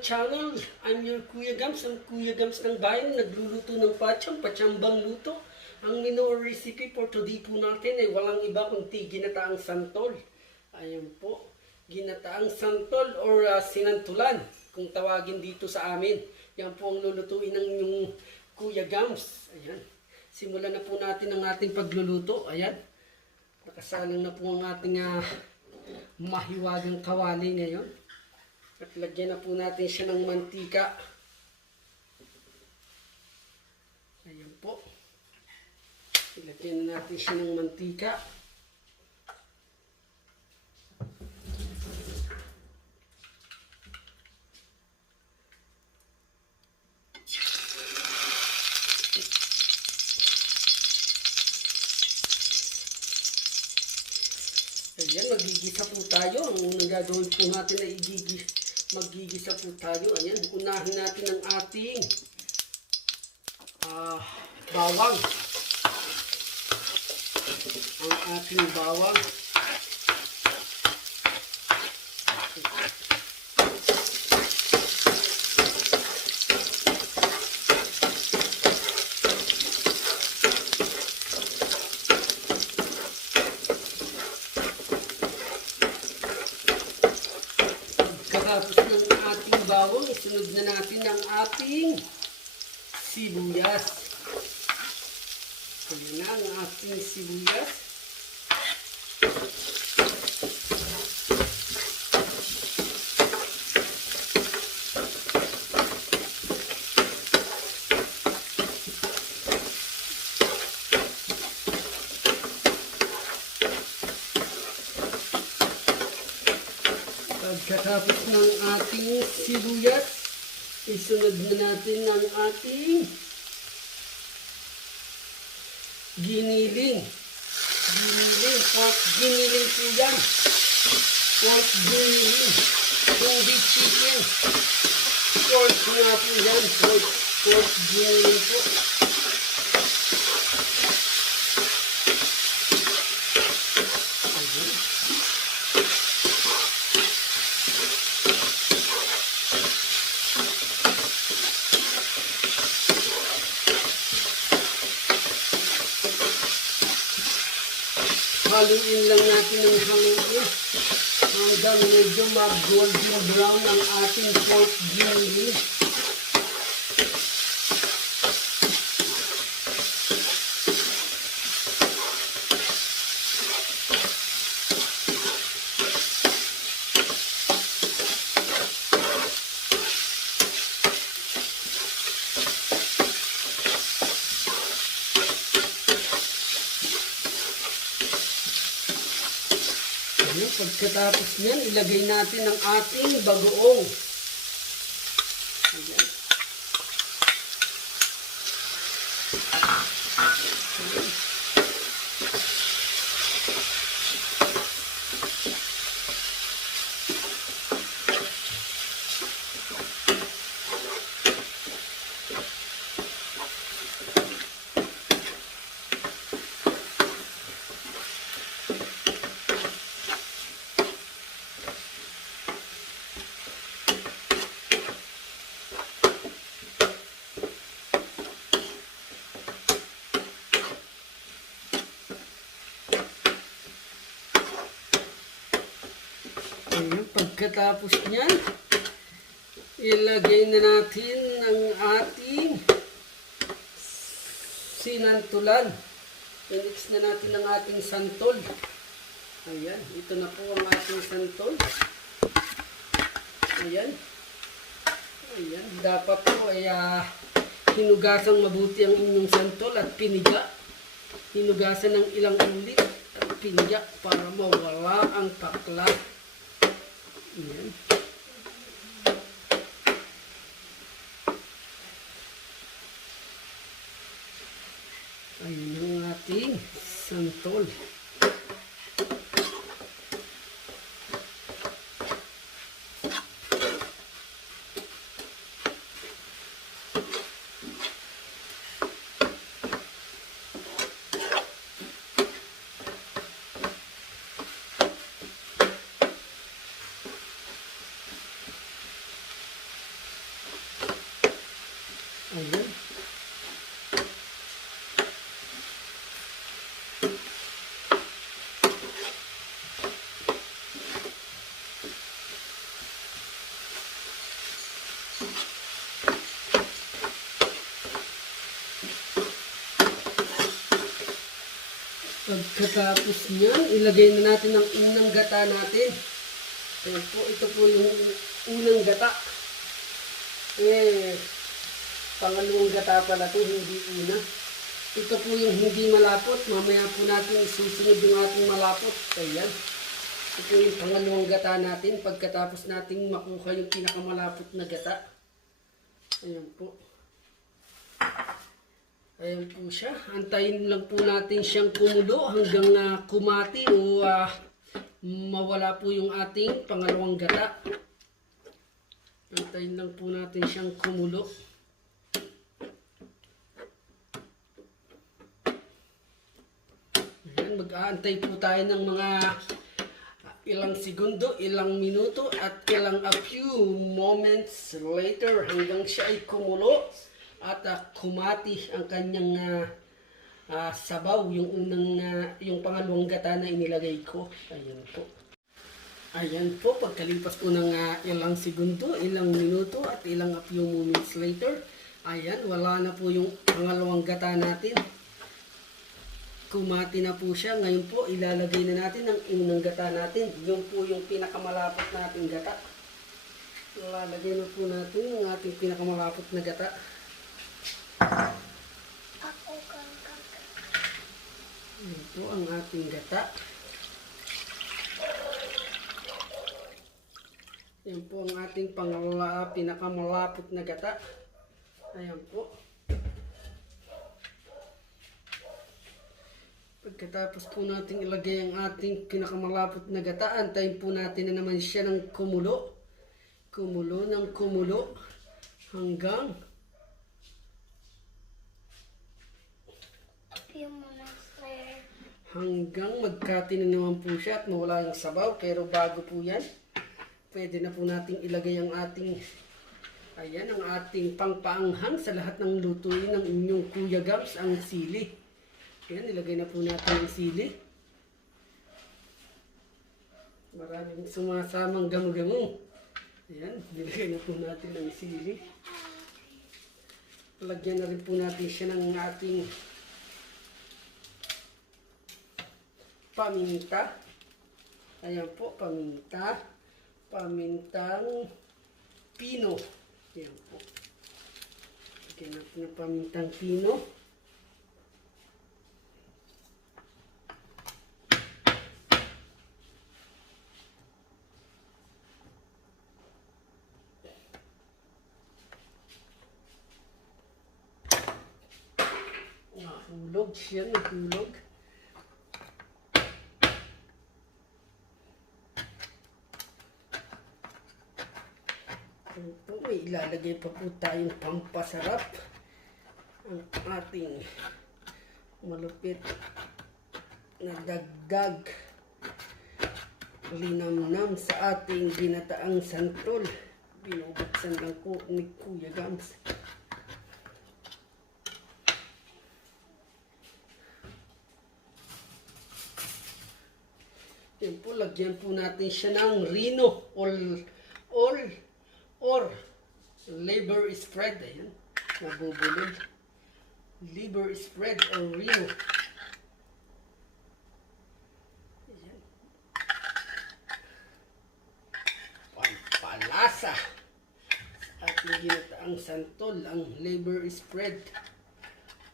channel. I'm your Kuya Gams, ang Kuya Gams ng bayan, nagluluto ng patsambang luto. Ang menu or recipe for today po natin ay walang iba kundi ginataang santol. Ayan po, ginataang santol or sinantolan, kung tawagin dito sa amin. Yan po ang lulutuin ng inyong Kuya Gams. Ayan, simulan na po natin ang ating pagluluto. Ayan, nakasalang na po ang ating mahiwagang kawali ngayon. At lagyan na po natin siya ng mantika. Ayan po. Ilagyan na natin siya ng mantika. Ayan, magigisa po tayo. Ang unang gagawin po natin ay magigisa po tayo. Ayan, unahin natin ang ating bawang. Ang ating bawang. Tapos ng ating bawang, isunod na natin ang ating sibuyas. Ayan na ang ating sibuyas. Pagkatapos ng ating sibuyas, isunod na natin ang ating giniling. Pork giniling po yan. Pork giniling. Hindi chicken. Pork nga po yan. Pork giniling po. Haluin lang natin ng haluin hanggang medyo mag-golden brown ang ating pork giniling. Pagkatapos niyan, ilagay natin ang ating bagoong. Ayan. Pagkatapos niyan, ilagay na natin ang ating sinantolan. I-mix na natin ang ating santol. Ayan, ito na po ang ating santol. Ayan. Ayan, dapat po ay hinugasan mabuti ang inyong santol at piniga. Hinugasan ng ilang ulit at piniga para mawala ang takla. Ayan. Ayan ang ating santol. Pagkatapos niyan, ilagay na natin ang unang gata natin. Ayan po, ito po yung unang gata. Pangalawang gata pala ito, hindi una. Ito po yung hindi malapot. Mamaya po natin isusunod yung ating malapot. Ayan. Ito po yung pangalawang gata natin. Pagkatapos natin makuha yung pinakamalapot na gata. Ayan po. Ayan po siya. Antayin lang po natin siyang kumulo hanggang kumati o mawala po yung ating pangalawang gata. Antayin lang po natin siyang kumulo. Ayan, mag-aantay po tayo ng mga ilang segundo, ilang minuto at a few moments later hanggang siya ay kumulo. At kumati ang kanyang sabaw, yung pangalawang gata na inilagay ko. Ayan po. Ayan po, pagkalipas po ng ilang segundo, ilang minuto at ilang a few moments later, ayan, wala na po yung pangalawang gata natin. Kumati na po siya. Ngayon po, ilalagay na natin ang unang gata natin. Yung po yung pinakamalapot nating gata. Ilalagay na po natin yung ating pinakamalapot na gata. Ito ang ating gata. Yan po ang ating pinakamalapot na gata. Ayan po. Pagkatapos po natin ilagay ang ating pinakamalapot na gata, antayin po natin na naman siya ng kumulo. Kumulo ng kumulo hanggang magkati na naman po siya at mawala yung sabaw. Pero bago po yan, pwede na po natin ilagay ang ating pangpaanghang sa lahat ng lutuin ng inyong Kuya Gams, ang sili. Ayan, ilagay na po natin ang sili. Maraming sumasamang gamo-gamo. Ayan, nilagay na po natin ang sili. Lagyan na rin po natin siya ng ating paminta. Ayan po, paminta. Pamintang pino. Ayan po. Lagyan natin ng pamintang pino. Nahulog siya, nahulog. Ito, may ilalagay pa po tayong pampasarap. Ang ating malupit na dagdag linamnam sa ating ginataang santol. Binubuksan lang po ni Kuya Gams. Yan po, lagyan po natin siya ng rino or liver spread. Ayan, nabubulol. Liver spread or rino. Ayan. Pampalasa at ginataang santol ang liver spread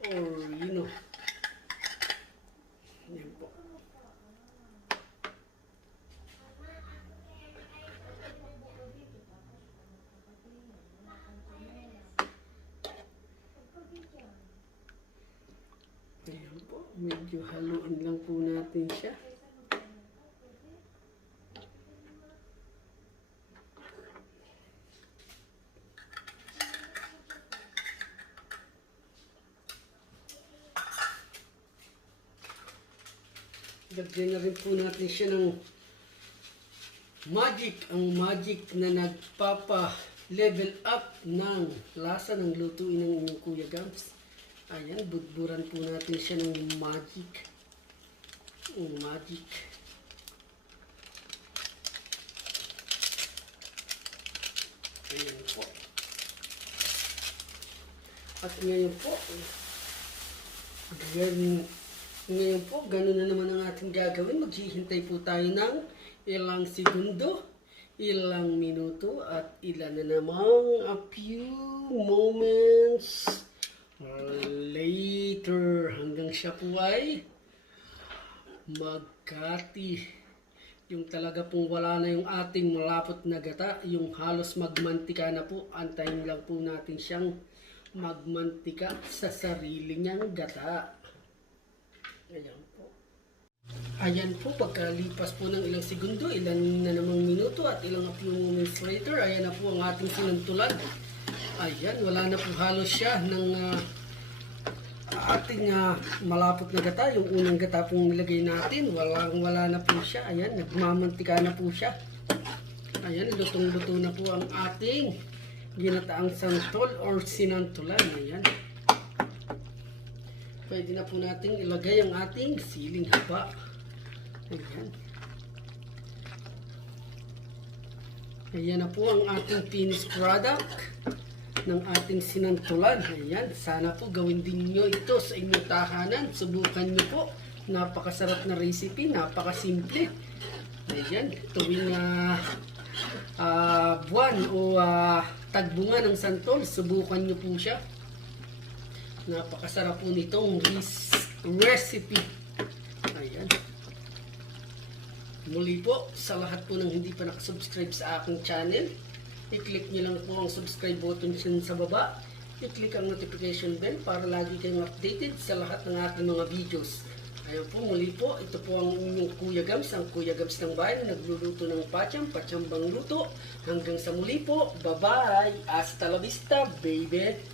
or rino. Ayan po. Ayan po, medyo haluan lang po natin siya. Lagyan na rin po natin siya ng magic, ang magic na nagpapa-level up ng lasa ng lutuin ng inyong Kuya Gams. Ayan, budburan po natin siya ng magic. Magic. Ayan po. At ngayon po, Ngayon po, gano'n na naman ang ating gagawin. Maghihintay po tayo ng ilang segundo, ilang minuto, at ilan na namang a few moments later. Hanggang siya po ay magkati. Yung talaga pong wala na yung ating malapot na gata, yung halos magmantika na po. Antayin lang po natin siyang magmantika sa sarili niyang gata. Ayan po. Ayan po, pagkalipas po ng ilang segundo, ilan na namang minuto at ilang few moments later, ayan na po ang ating sinantolan. Ayan, wala na po halos siya ng ating malapot na gata. Yung unang gata pong nilagay natin, wala na po siya. Ayan, nagmamantika na po siya. Ayan, lutong-luto na po ang ating ginataang santol or sinantolan. Ayan. Pwede na po natin ilagay ang ating siling haba. Ayan. Ayan na po ang ating finished product ng ating sinantolan. Ayan. Sana po gawin din nyo ito sa inyong tahanan. Subukan nyo po. Napakasarap na recipe. Napakasimple. Ayan. Tuwing buwan o tagbunga ng santol, subukan nyo po siya. Napakasarap po nitong recipe. Ayan. Muli po, sa lahat po ng hindi pa nakasubscribe sa aking channel, i-click nyo lang po ang subscribe button sa baba. I-click ang notification bell para lagi kayong updated sa lahat ng aking mga videos. Ayun po, muli po, ito po ang inyong Kuya Gams, ang Kuya Gams ng bayan, nagluluto ng pachambang luto. Hanggang sa muli po, bye-bye! Hasta la vista, baby!